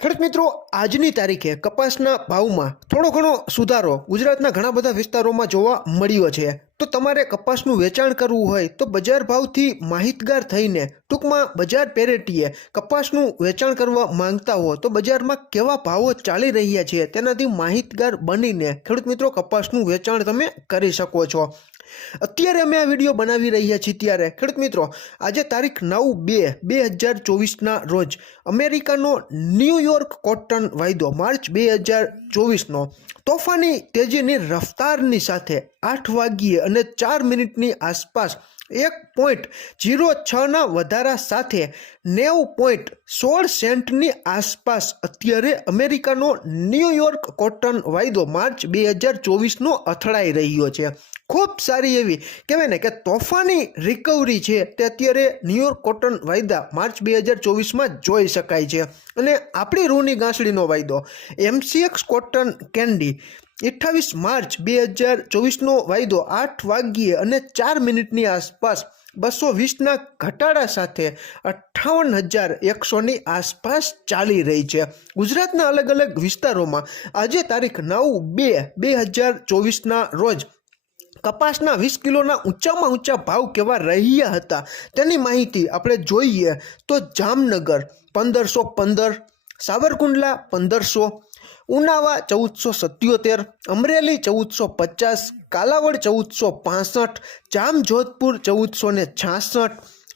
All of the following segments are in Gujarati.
ખેડૂત મિત્રો, આજની તારીખે કપાસના ભાવમાં થોડો ઘણો સુધારો ગુજરાતના ઘણા બધા વિસ્તારોમાં જોવા મળ્યો છે। તો તમારે કપાસનું વેચાણ કરવું હોય તો બજાર ભાવથી માહિતગાર થઈને ટૂંકમાં બજાર પેરેટીએ કપાસનું વેચાણ કરવા માંગતા હો તો બજારમાં કેવા ભાવો ચાલી રહ્યા છે તેનાથી માહિતગાર બનીને ખેડૂત મિત્રો કપાસનું વેચાણ તમે કરી શકો છો। અત્યારે અમે આ વિડીયો બનાવી રહ્યા છીએ ત્યારે ખેડૂત મિત્રો આજે તારીખ 9/2/2024ના રોજ અમેરિકાનો ન્યૂયોર્ક કોટન વાયદો માર્ચ 2024નો તોફાની તેજીની રફતારની સાથે 8 વાગ્યે અને 4 મિનિટની આસપાસ 1.06ના વધારા સાથે 90.16 સેન્ટની આસપાસ અત્યારે અમેરિકાનો ન્યૂયોર્ક કોટન વાયદો માર્ચ 2024નો અથડાઈ રહ્યો છે। ખૂબ સારી એવી કહેવાય ને કે તોફાની રિકવરી છે તે અત્યારે ન્યૂયોર્ક કોટન વાયદા માર્ચ 2024માં જોઈ શકાય છે। અને આપણી રૂની ગાંસડીનો વાયદો MCX કોટન કેન્ડી 28 માર્ચ 2024નો વાયદો 8 વાગ્યે અને 4 મિનિટની આસપાસ 220ના ઘટાડા સાથે 58,100ની આસપાસ ચાલી રહી છે। ગુજરાતના અલગ અલગ વિસ્તારોમાં આજે તારીખ 9/2/2024ના રોજ કપાસના 20 કિલોના ઊંચામાં ઊંચા ભાવ કેવા રહ્યા હતા તેની માહિતી આપણે જોઈએ તો જામનગર 1515, સાવરકુંડલા 1500, ઉનાવા 1477, અમરેલી 1450, કાલાવડ 1465, જામજોધપુર 1466,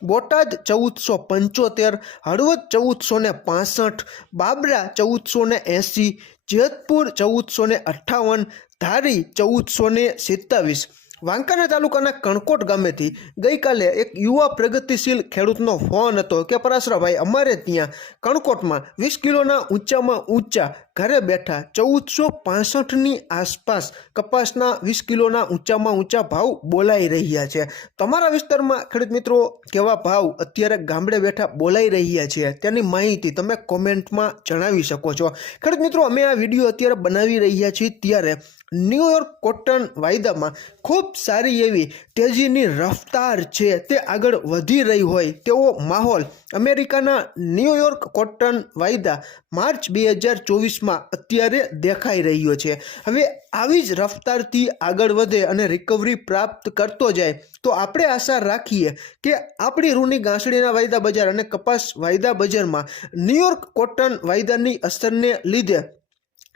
બોટાદ 1475, હળવદ 1465, બાબરા 1480, જેતપુર 1458, ધારી 1427। વાંકાનેર તાલુકાના કણકોટ ગામેથી ગઈકાલે એક યુવા પ્રગતિશીલ ખેડૂતનો ફોન હતો કે પરાશરાભાઈ અમારે ત્યાં કણકોટમાં 20 કિલોના ઊંચામાં ઊંચા ઘરે બેઠા 1465ની આસપાસ કપાસના 20 કિલોના ઊંચામાં ઊંચા ભાવ બોલાઈ રહ્યા છે। તમારા વિસ્તારમાં ખેડૂત મિત્રો કેવા ભાવ અત્યારે ગામડે બેઠા બોલાઈ રહ્યા છે તેની માહિતી તમે કોમેન્ટમાં જણાવી શકો છો। ખેડૂત મિત્રો અમે આ વિડીયો અત્યારે બનાવી રહ્યા છીએ ત્યારે ન્યૂયોર્ક કોટન વાયદામાં ખૂબ સારી એવી તેજીની રફતાર છે તે આગળ વધી રહી હોય તેવો માહોલ અમેરિકાના ન્યૂયોર્ક કોટન વાયદા માર્ચ 2024માં અત્યારે દેખાઈ રહ્યો છે। હવે આવી જ રફતારથી આગળ વધે અને રિકવરી પ્રાપ્ત કરતો જાય તો આપણે આશા રાખીએ કે આપણી રૂની ગાંસડીના વાયદા બજાર અને કપાસ વાયદા બજારમાં ન્યૂયોર્ક કોટન વાયદાની અસરને લીધે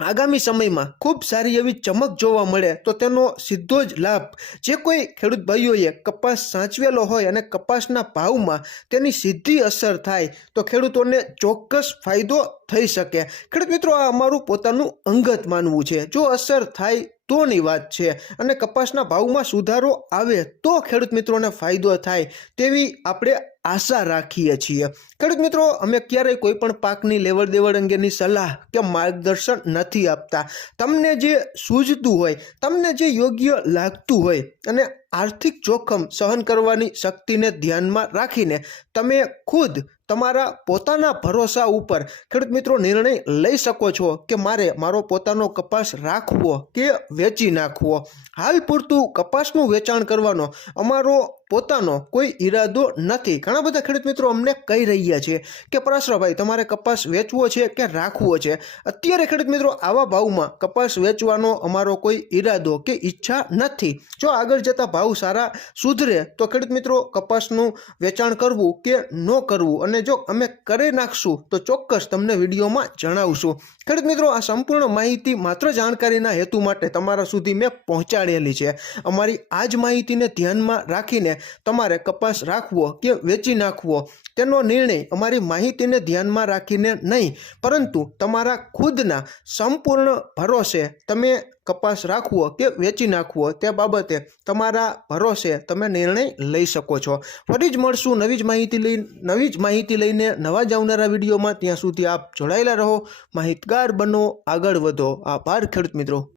આગામી સમયમાં ખૂબ સારી એવી ચમક જોવા મળે તો તેનો સીધો જ લાભ જે કોઈ ખેડૂત ભાઈઓએ કપાસ સાચવેલો હોય અને કપાસના ભાવમાં તેની સીધી અસર થાય તો ખેડૂતોને ચોક્કસ ફાયદો થઈ શકે। ખેડૂત મિત્રો આ અમારું પોતાનું અંગત માનવું છે। જો અસર થાય તોની વાત છે અને કપાસના ભાવમાં સુધારો આવે તો ખેડૂત મિત્રોને ફાયદો થાય તેવી આપણે આશા રાખીએ છીએ। ખેડૂત મિત્રો અમે ક્યારેય કોઈ પણ પાકની લેવડ દેવડ અંગેની સલાહ કે માર્ગદર્શન નથી આપતા। તમને જે સૂઝતું હોય, તમને જે યોગ્ય લાગતું હોય અને આર્થિક જોખમ સહન કરવાની શક્તિને ધ્યાનમાં રાખીને તમે ખુદ તમારા પોતાના ભરોસા ઉપર ખેડૂત મિત્રો નિર્ણય લઈ શકો છો કે મારે મારો પોતાનો કપાસ રાખવો કે વેચી નાખવો। હાલ પૂરતું કપાસનું વેચાણ કરવાનો અમારો પોતાનો કોઈ ઈરાદો નથી। ઘણા બધા ખેડૂત મિત્રો અમને કહી રહ્યા છે કે પરાશરાભાઈ તમારે કપાસ વેચવો છે કે રાખવો છે। અત્યારે ખેડૂત મિત્રો આવા ભાવમાં કપાસ વેચવાનો અમારો કોઈ ઈરાદો કે ઈચ્છા નથી। જો આગળ જતા ભાવ સારા સુધરે તો ખેડૂત મિત્રો કપાસનું વેચાણ કરવું કે ન કરવું અને જો અમે કરી નાખશું તો ચોક્કસ તમને વિડીયોમાં જણાવશું। ખેડૂત મિત્રો આ સંપૂર્ણ માહિતી માત્ર જાણકારીના હેતુ માટે તમારા સુધી મેં પહોંચાડેલી છે। અમારી આ જ માહિતીને ધ્યાનમાં રાખીને તમારે કપાસ રાખવો કે વેચી નાખવો તેનો નિર્ણય અમારી માહિતીને ધ્યાનમાં રાખીને નહીં પરંતુ તમારા ખુદના સંપૂર્ણ ભરોસે તમે કપાસ રાખવો કે વેચી નાખવો તે બાબતે તમારા ભરોસે તમે નિર્ણય લઈ શકો છો। ફરી જ મળશું નવી જ માહિતી લઈને નવા જ આવનારા વિડીયોમાં। ત્યાં સુધી આપ જોડાયેલા રહો, માહિતગાર બનો, આગળ વધો। આભાર ખેડૂત મિત્રો।